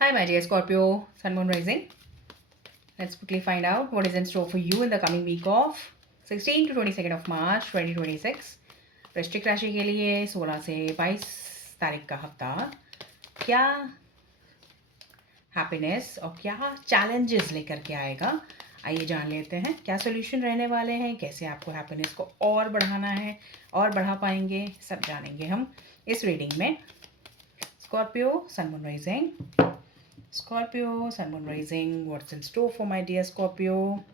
Hi, my dear Scorpio, Sun Moon Rising. Let's quickly find out what is in store for you in the coming week of 16 to 22nd of March 2026. वृश्चिक राशि के लिए 16 से 22 तारीख का हफ्ता क्या हैप्पीनेस और क्या चैलेंजेस लेकर के आएगा, आइए जान लेते हैं क्या सोल्यूशन रहने वाले हैं, कैसे आपको हैप्पीनेस को और बढ़ाना है और बढ़ा पाएंगे, सब जानेंगे हम इस रीडिंग में। Scorpio, sun moon rising. Scorpio, Sun Moon Rising, what's in store for my dear Scorpio?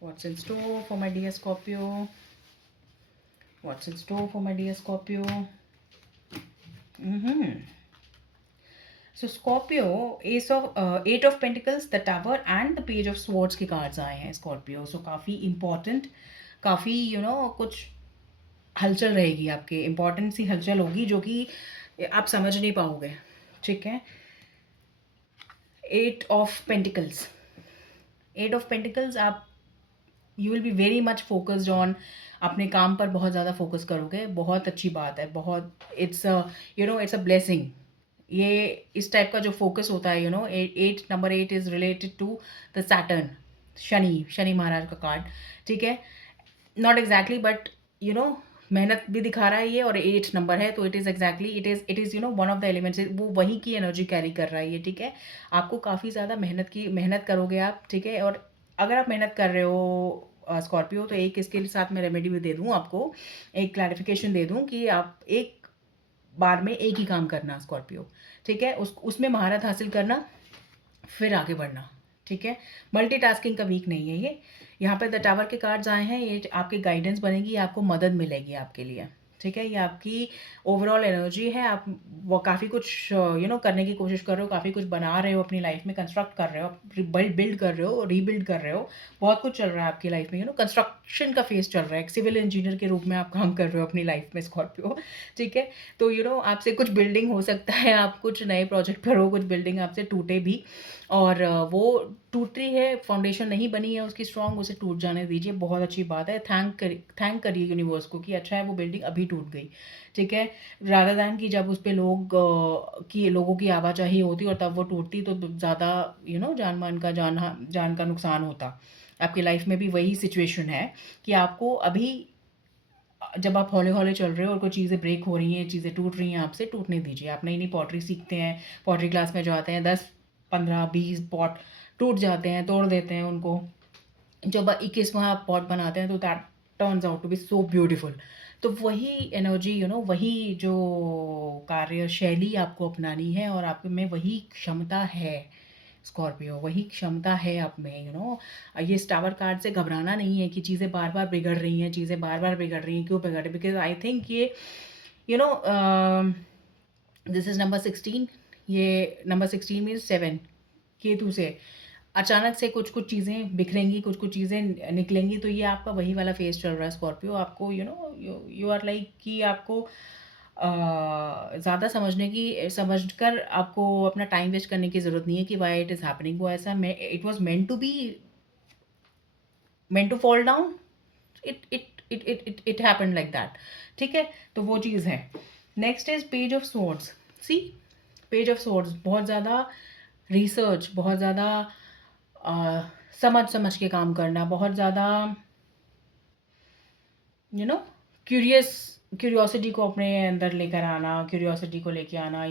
What's in store for my dear Scorpio? What's in store for my dear Scorpio? So Scorpio, Eight of Pentacles, the Tower and the Page of Swords के cards आए हैं Scorpio. So काफ़ी important, काफ़ी कुछ हलचल रहेगी, आपके important सी हलचल होगी जो कि आप समझ नहीं पाओगे, ठीक है। एट ऑफ पेंटिकल्स आप you will be very much focused on, अपने काम पर बहुत ज़्यादा फोकस करोगे, बहुत अच्छी बात है, बहुत इट्स इट्स अ ब्लेसिंग। ये इस टाइप का जो फोकस होता है, number 8 is related to the Saturn, Shani Maharaj का कार्ड, ठीक है। नॉट एग्जैक्टली बट मेहनत भी दिखा रहा है ये, और 8 नंबर है तो it is exactly it is one of the elements, वो वही की एनर्जी कैरी कर रहा है ये, ठीक है। आपको काफ़ी ज़्यादा मेहनत करोगे आप, ठीक है। और अगर आप मेहनत कर रहे हो स्कॉर्पियो, तो एक इसके साथ मैं रेमेडी भी दे दूँ आपको, एक क्लैरिफिकेशन दे दूँ कि आप एक बार में एक ही काम करना स्कॉर्पियो, ठीक है। उसमें महारत हासिल करना, फिर आगे बढ़ना, ठीक है। मल्टीटास्किंग का वीक नहीं है ये। यहाँ पे द टावर के कार्ड्स आए हैं, ये आपकी गाइडेंस बनेगी, आपको मदद मिलेगी आपके लिए, ठीक है। ये आपकी ओवरऑल एनर्जी है, आप वो काफ़ी कुछ करने की कोशिश कर रहे हो, काफ़ी कुछ बना रहे हो अपनी लाइफ में, कंस्ट्रक्ट कर रहे हो, बिल्ड कर रहे हो, रीबिल्ड कर रहे हो, बहुत कुछ चल रहा है आपकी लाइफ में, कंस्ट्रक्शन का फेस चल रहा है, एक सिविल इंजीनियर के रूप में आप काम कर रहे हो अपनी लाइफ में स्कॉर्पियो, ठीक है। तो आपसे कुछ बिल्डिंग हो सकता है, आप कुछ नए प्रोजेक्ट पर हो, कुछ बिल्डिंग आपसे टूटे भी, और वो टूट रही है, फाउंडेशन नहीं बनी है उसकी स्ट्रॉन्ग, उसे टूट जाने दीजिए, बहुत अच्छी बात है। थैंक करिए यूनिवर्स को कि अच्छा है वो बिल्डिंग अभी टूट गई, ठीक है। रादर दैन कि जब उस पर लोगों की आवाजाही होती और तब वो टूटती, तो ज़्यादा जान का नुकसान होता। आपकी लाइफ में भी वही सिचुएशन है कि आपको अभी, जब आप हौले हौले चल रहे हो और कोई चीज़ें ब्रेक हो रही हैं, चीज़ें टूट रही हैं आपसे, टूटने दीजिए। आप नई नई पॉटरी सीखते हैं, पॉटरी क्लास में जाते हैं, 10 15 20 पॉट टूट जाते हैं, तोड़ देते हैं उनको, जब 21वां पॉट बनाते हैं तो that turns out to be so beautiful. तो वही एनर्जी, वही जो कार्यशैली आपको अपनानी है, और आप में वही क्षमता है स्कॉर्पियो, वही क्षमता है आप में, ये टावर कार्ड से घबराना नहीं है कि चीज़ें बार बार बिगड़ रही हैं, चीज़ें बार बार बिगड़ रही हैं, क्यों बिगड़ रही, बिकॉज आई थिंक ये you know this is number 16, ये नंबर 16 मीन्स 7, केतु से अचानक से कुछ कुछ चीज़ें बिखरेंगी, कुछ कुछ चीज़ें निकलेंगी, तो ये आपका वही वाला फेस चल रहा है स्कॉर्पियो। आपको यू आर लाइक कि आपको ज़्यादा समझकर आपको अपना टाइम वेस्ट करने की ज़रूरत नहीं है कि वाई इट इज़ हैपनिंग, वो ऐसा it was meant to fall down, it happen like that, ठीक है। तो वो चीज़ है। Next is page of swords. See, page of swords बहुत ज़्यादा रिसर्च, बहुत ज़्यादा समझ समझ के काम करना, बहुत ज़्यादा यू नो क्यूरियस क्यूरियोसिटी को अपने अंदर लेकर आना, क्यूरियोसिटी को लेके आना,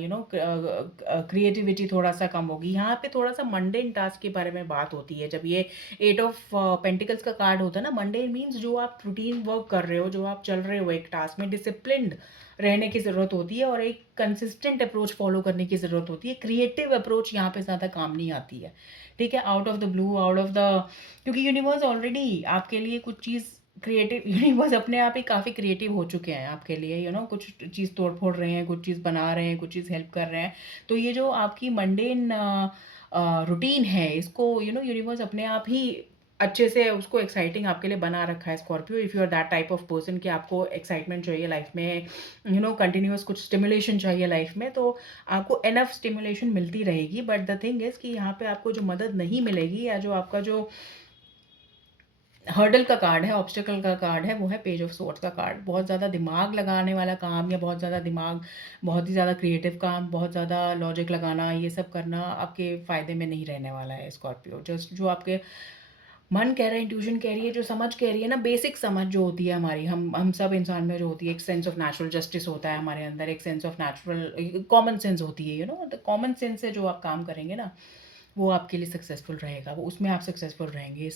क्रिएटिविटी थोड़ा सा कम होगी यहाँ पे। थोड़ा सा मंडेन टास्क के बारे में बात होती है जब ये 8 ऑफ पेंटिकल्स का कार्ड होता है ना। मंडेन मीन्स जो आप रूटीन वर्क कर रहे हो, जो आप चल रहे हो एक टास्क में, डिसिप्लिन्ड रहने की ज़रूरत होती है और एक कंसिस्टेंट अप्रोच फॉलो करने की ज़रूरत होती है। क्रिएटिव अप्रोच यहाँ पे ज़्यादा काम नहीं आती है, ठीक है। Out of the blue, out of the, क्योंकि यूनिवर्स ऑलरेडी आपके लिए कुछ चीज़ क्रिएटिव, यूनिवर्स अपने आप ही काफ़ी क्रिएटिव हो चुके हैं आपके लिए, कुछ चीज़ तोड़ फोड़ रहे हैं, कुछ चीज़ बना रहे हैं, कुछ चीज़ हेल्प कर रहे हैं। तो ये जो आपकी मंडेन रूटीन है, इसको यूनिवर्स अपने आप ही अच्छे से उसको एक्साइटिंग आपके लिए बना रखा है Scorpio. If you are that type of person कि आपको एक्साइटमेंट चाहिए लाइफ में, कंटिन्यूअस कुछ स्टिमुलेशन चाहिए लाइफ में, तो आपको एनफ स्टिमुलेशन मिलती रहेगी। बट द थिंग इज़ कि यहाँ पे आपको जो मदद नहीं मिलेगी, या जो आपका जो हर्डल का कार्ड है, ऑब्स्टिकल का कार्ड है, वो है पेज ऑफ सोर्ड्स का कार्ड। बहुत ज़्यादा दिमाग लगाने वाला काम या बहुत ज़्यादा दिमाग, बहुत ही ज़्यादा क्रिएटिव काम, बहुत ज़्यादा लॉजिक लगाना, ये सब करना आपके फ़ायदे में नहीं रहने वाला है स्कॉर्पियो। जस्ट जो आपके मन कह रहा है, इंट्यूशन कह रही है, जो समझ कह रही है ना, बेसिक समझ जो होती है हमारी, हम सब इंसान में जो होती है, एक सेंस ऑफ नेचुरल जस्टिस होता है हमारे अंदर, एक sense of natural common sense होती है, द कॉमन सेंस से जो आप काम करेंगे ना, वो आपके लिए सक्सेसफुल रहेगा, वो उसमें आप सक्सेसफुल रहेंगे।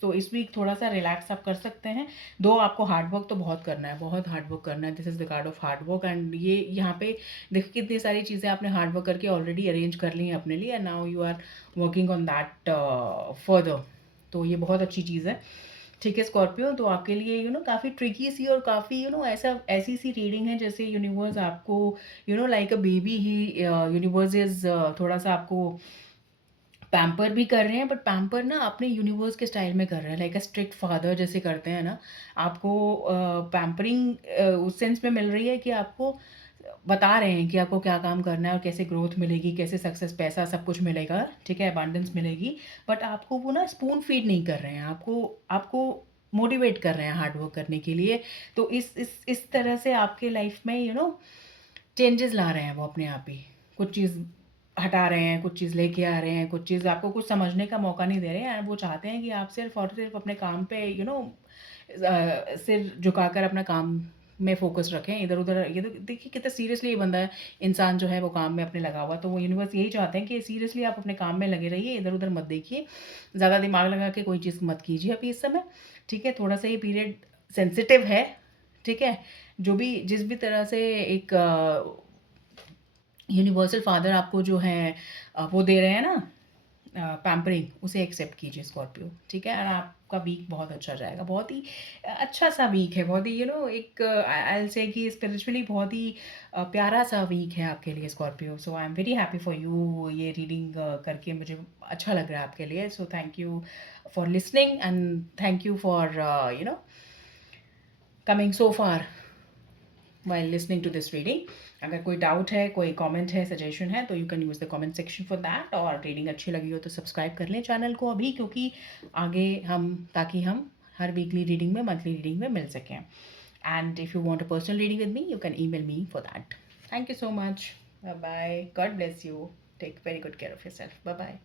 तो इस वीक थोड़ा सा रिलैक्स आप कर सकते हैं। दो आपको हार्ड वर्क तो बहुत करना है, बहुत हार्ड वर्क करना है। This is the card of hard work, and ये यहाँ पे देखो कितनी सारी चीज़ें आपने हार्ड वर्क करके ऑलरेडी अरेंज कर ली हैं अपने लिए, and now you are working on that further. तो ये बहुत अच्छी चीज़ है। ठीक है स्कॉर्पियो, तो आपके लिए काफ़ी ट्रिकी सी और काफ़ी ऐसा ऐसी सी रीडिंग है जैसे यूनिवर्स आपको like a baby he, universe is थोड़ा सा आपको पैम्पर भी कर रहे हैं, बट पैम्पर ना अपने यूनिवर्स के स्टाइल में कर रहे हैं, लाइक अ स्ट्रिक्ट फादर जैसे करते हैं ना। आपको पैम्परिंग उस सेंस में मिल रही है कि आपको बता रहे हैं कि आपको क्या काम करना है और कैसे ग्रोथ मिलेगी, कैसे सक्सेस, पैसा सब कुछ मिलेगा, ठीक है, अबांडेंस मिलेगी। बट आपको वो ना स्पून फीड नहीं कर रहे हैं, आपको आपको मोटिवेट कर रहे हैं हार्ड वर्क करने के लिए। तो इस तरह से आपके लाइफ में चेंजेस ला रहे हैं वो अपने आप ही। कुछ चीज़ हटा रहे हैं, कुछ चीज़ लेके आ रहे हैं, कुछ चीज़ आपको कुछ समझने का मौका नहीं दे रहे हैं। वो चाहते हैं कि आप सिर्फ़ और सिर्फ़ अपने काम पे सिर झुकाकर अपना काम में फ़ोकस रखें। इधर-उधर ये तो देखिए कितना सीरियसली ये बंदा है, इंसान जो है वो काम में अपने लगा हुआ है। तो वो यूनिवर्स यही चाहते हैं कि सीरियसली आप अपने काम में लगे रहिए, इधर-उधर मत देखिए। ज़्यादा दिमाग लगा के कोई चीज़ मत कीजिए अभी इस समय, ठीक है? थोड़ा-सा ये पीरियड सेंसिटिव है, ठीक है? जो भी जिस भी तरह से एक यूनिवर्सल फादर आपको जो है वो दे रहे हैं ना, पैम्परिंग, उसे एक्सेप्ट कीजिए स्कॉर्पियो, ठीक है? और आपका वीक बहुत अच्छा जाएगा, बहुत ही अच्छा सा वीक है, बहुत ही एक आई विल से कि स्पिरिचुअली बहुत ही प्यारा सा ववीक है आपके लिए Scorpio. So I am very happy for you, ये रीडिंग करके मुझे अच्छा लग रहा है आपके लिए। So thank you for listening, and thank you for coming so far while listening to this reading. अगर कोई डाउट है, कोई कमेंट है, सजेशन है, तो you can use the comment section for that. और रीडिंग अच्छी लगी हो तो सब्सक्राइब कर लें चैनल को अभी, क्योंकि आगे ताकि हम हर वीकली रीडिंग में, मंथली रीडिंग में मिल सकें। And if you want a personal reading with me, you can email me for that. Thank you so much. Bye bye. God bless you. Take very good care of yourself. Bye bye.